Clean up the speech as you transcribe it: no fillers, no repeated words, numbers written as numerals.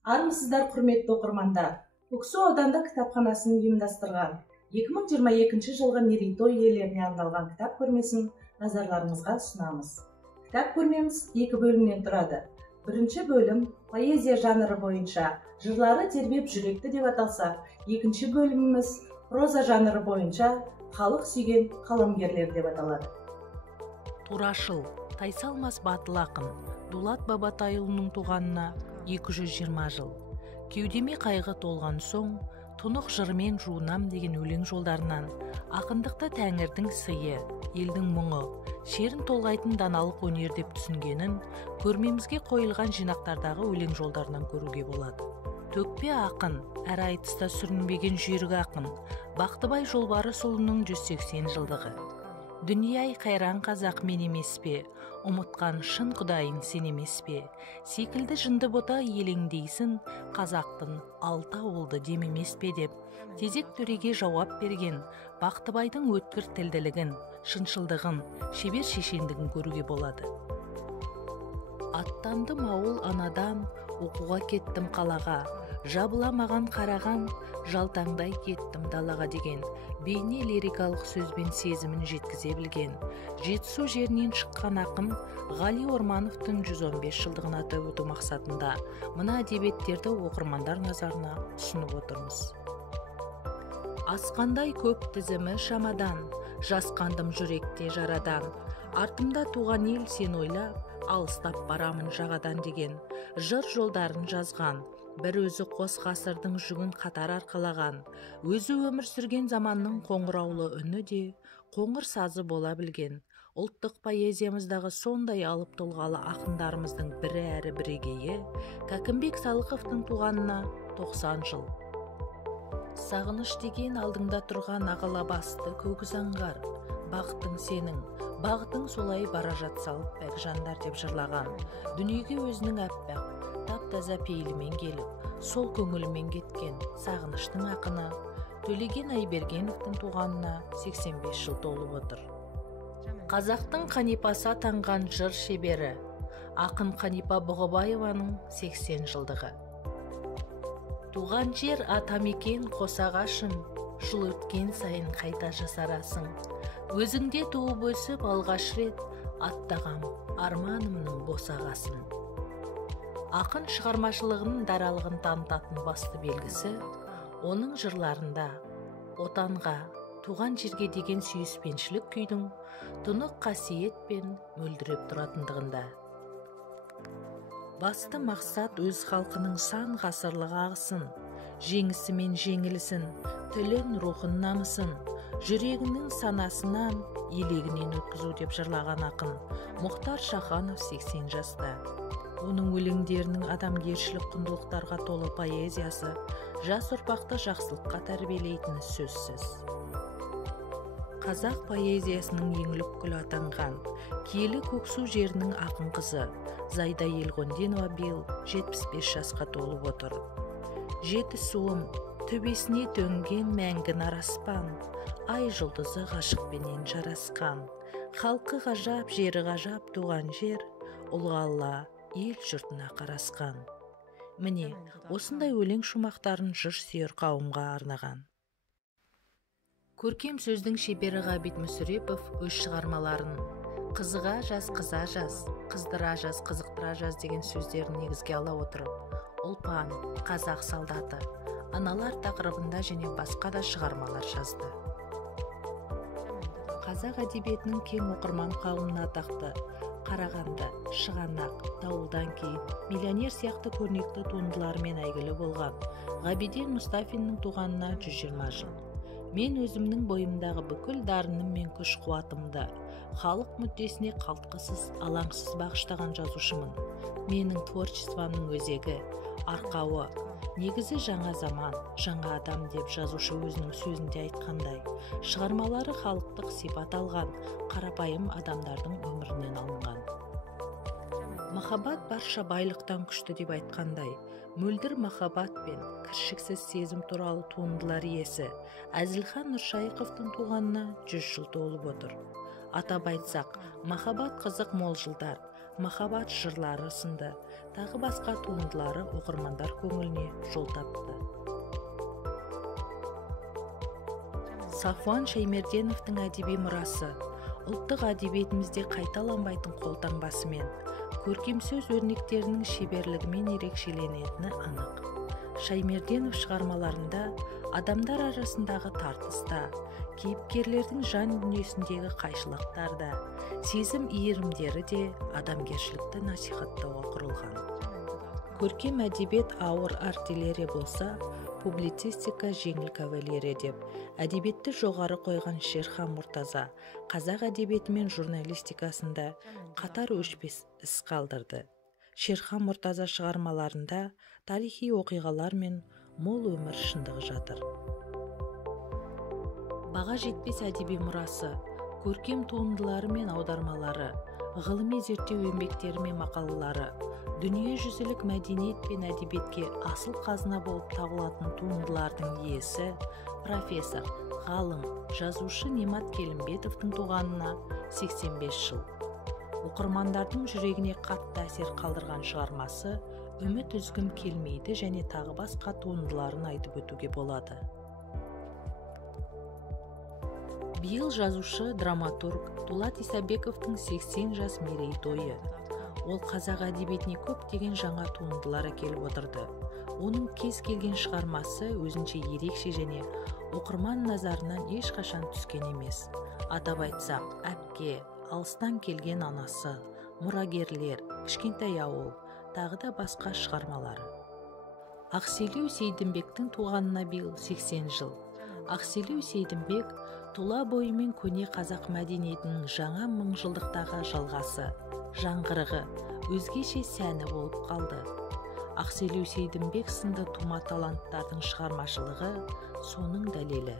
Армысыздар құрметті оқырмандар. Көксу аудандық кітапханасының ұйымдастырған 2022 жылғы мерейтой иелеріне арналған кітап көрмесін назарларыңызға ұсынамыз. Кітап көрмеміз 2 бөлімнен тұрады. Бірінші бөлім поэзия жанры бойынша жырлары тербеп жүректі деп аталса, екінші бөліміміз проза жанры бойынша халық сүйген қаламгерлер деп аталады. Турашыл, тайсалмас батыл ақын Дулат Бабатайұлының туғанына 220 жыл. Кеудеме қайғы толған соң, тұнық жырмен жуынам деген өлең жолдарынан ақындықты тәңірдің сыйы, елдің мұңы, шерін толғайтын даналық өнер деп түсінгенін көрмемізге қойылған жинақтардағы өлең жолдарынан көруге болады. Төкпе ақын, әр айтыста сүрінбеген жүйрік ақын, Бақтыбай Жолбарысұлының 180 жылдығы. Дүние-ай қайран қазақ мен емес пе, ұмытқан шын құдайын сен емес пе, секілді жынды бота елеңдейсін, қазақтың алты ауылды демемес пе деп, тезек төреге жауап берген Бақтыбайдың өткір тілділігін, шыншылдығын, шебер шешендігін көруге болады. Аттандым ауыл анадан, оқуға кеттім қалаға, жабыламаған қараған, жалтаңдай кеттім далаға деген бейне лирикалық сөзбен сезімін жеткізе білген. Жетісу жерінен шыққан ақын Ғали Ормановтың 115 жылдығын атап өту мақсатында мына әдебиеттерді оқырмандар назарына ұсынып отырмыз. Асқандай көп тізімі шамадан, жасқандым жүректе жарадан, артымда туған ел сен ойлап, алыстап барамын жағадан деген жыр жолдарын жазған, бір өзі қос ғасырдың жүгін қатар арқалаған, өзі өмір сүрген заманның қоңыраулы үні де қоңыр сазы бола білген, ұлттық поэзиямыздағы сондай алып толғалы ақындарымыздың бірі әрі бірегейі Кәкімбек Салықовтың туғанына 90 жыл. Сағыныш деген алдыңда тұрған ағала басты көкіз аңғар, бақытың сенің, бағытың солай бара жатсалып бәк жандар деп жырлаған, дүниеге өзінің әппақ, тап-таза пейілімен келіп, сол көңілімен кеткен сағыныштың ақыны Төлеген Айбергеновтың туғанына 85 жыл толып отыр. Қазақтың Қанипасы атанған жыр шебері ақын Қанипа Бұғыбаеваның 80 жылдығы. Туған жер атамекен қосағашым, жыл өткен сайын қайта жасарасың. Өзіңде туып өсіп алғаш рет аттағам арманымның босағасын. Ақын шығармашылығының даралығын танытатын басты белгісі оның жырларында отанға, туған жерге деген сүйіспеншілік күйдің тұнық қасиетпен мөлдіреп тұратындығында. Басты мақсат өз халқының сан ғасырлық ағысын, жеңісі мен жеңілісін, тілін, рухын, намысын, жүрегінің санасынан, елегінен өткізу деп жырлаған ақын Мұхтар Шаханов 80 жаста. Оның өлеңдерінің адамгершілік құндылықтарға толы поэзиясы жас ұрпақты жақсылыққа тәрбиелейтіні сөзсіз. Қазақ поэзиясының ең үлгілі атанған киелі Көксу жерінің ақын қызы Зайда Елғондинова биыл 75 жасқа толып отыр. Жетісуым, төбесіне төнген мәңгі аспан, ай жұлдызы ғашықпенен жарасқан, халқы ғажап, жері ғажап туған жер, ұлы Алла ел жұртына қарасқан. Міне, осындай өлең шумақтарын жыр сүйер қауымға арнаған. Көркем сөздің шебері Ғабит Мүсірепов өз шығармаларын қызыға жаз, қыза жаз, қыздыра жаз, қызықтыра жаз деген сөздерін негізге ала отырып, ұлпан, қазақ солдаты, аналар тақырыбында және басқа да шығармалар жазды. Қазақ әдебиетінің кең оқырман қауымына атақты Қарағанды, Шығанақ, Дауылдан кейін миллионер сияқты көрнекті туындыларымен әйгілі болған Ғабиден Мұстафиннің туғанына 120 жыл. Мен өзімнің бойымдағы бүкіл дарыным мен күш қуатымды халық мүддесіне қалтқысыз, алаңсыз бағыштаған жазушымын. Менің творчествомның өзегі, арқауы, негізі жаңа заман, жаңа адам деп жазушы өзінің сөзінде айтқандай, шығармалары халықтық сипат алған қарапайым адамдардың өмірінен алынған. Махаббат барша байлықтан күшті деп айтқандай, мөлдір махаббат пен кіршіксіз сезім туралы туындылар иесі Әзілхан Нұршайықовтың туғанына 100 жыл толып отыр. Атап айтсақ, махаббат қызық мол жылдар, махаббат жырлары сынды тағы басқа туындылары оқырмандар көңіліне жол тапты. Сафуан Шаймерденовтың әдеби мұрасы ұлттық әдебиетімізде қайталанбайтын қолтаңбасымен, көркем сөз өрнектерінің шеберлігімен ерекшеленетіні анық. Шаймерденов шығармаларында адамдар арасындағы тартыста, кейіпкерлердің жан дүниесіндегі қайшылықтарда, сезім иірімдері де адамгершілікті насихаттауға құрылған. Көркем әдебиет ауыр артиллерия болса, публицистика жеңіл кавалерия деп, әдебиетті жоғары қойған Шерхан Мұртаза қазақ әдебиеті мен журналистикасында қатар өшпес із қалдырды. Шерхан Мұртаза шығармаларында тарихи оқиғалар мен мол өмір шындығы жатыр. Баға жетпес әдеби мұрасы, көркем туындылары мен аудармалары, ғылыми зерттеу еңбектері мен мақалалары, дүниежүзілік мәдениет пен әдебиетке асыл қазына болып табылатын туындылардың иесі профессор, ғалым, жазушы Немат Келімбетовтың туғанына 85 жыл. Оқырмандардың жүрегіне қатты әсер қалдырған шығармасы үміт үзгім келмейді және тағы басқа туындыларын айтып өтуге болады. Биыл жазушы, драматург Дулат Исабековтың 80 жас мерейтойы. Ол қазақ әдебиетіне көптеген жаңа туындылар әкеліп отырды. Оның кез келген шығармасы өзінше ерекше және оқырман назарынан ешқашан түскен емес. Атап айтсақ, әпке, алыстан келген анасы, мұрагерлер, кішкентай ауыл, тағы да басқа шығармалары. Ақселеу Сейдімбектің туғанына биыл 80 жыл. Ақселеу Сейдімбек тұла бойымен көне қазақ мәдениетінің жаңа мыңжылдықтағы жалғасы, жаңғырығы, өзгеше сәні болып қалды. Ақселеу Сейдімбек сынды тума таланттардың шығармашылығы соның дәлелі.